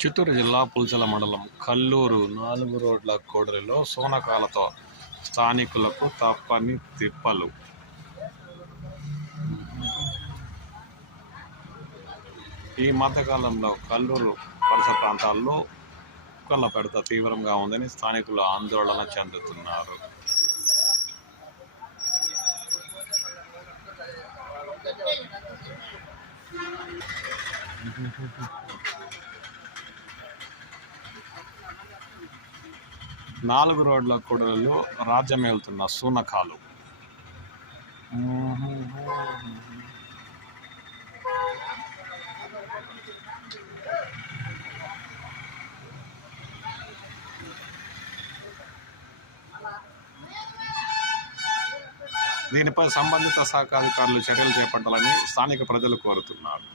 చిత్తూరు జిల్లా పుల్చల మండలం కల్లూరు నాలుగు రోడ్ల కోడలిలో సోనకాలతో స్థానికులకు తప్పని తిప్పలు. ఈ మధ్యకాలంలో కల్లూరు పరిసర ప్రాంతాల్లో కుక్కల పెడత తీవ్రంగా ఉందని స్థానికులు ఆందోళన చెందుతున్నారు. నాలుగు రోడ్ల కూడలలో రాజ్యమేలుతున్న సూనకాలు దీనిపై సంబంధిత శాఖ అధికారులు చర్యలు చేపట్టాలని స్థానిక ప్రజలు కోరుతున్నారు.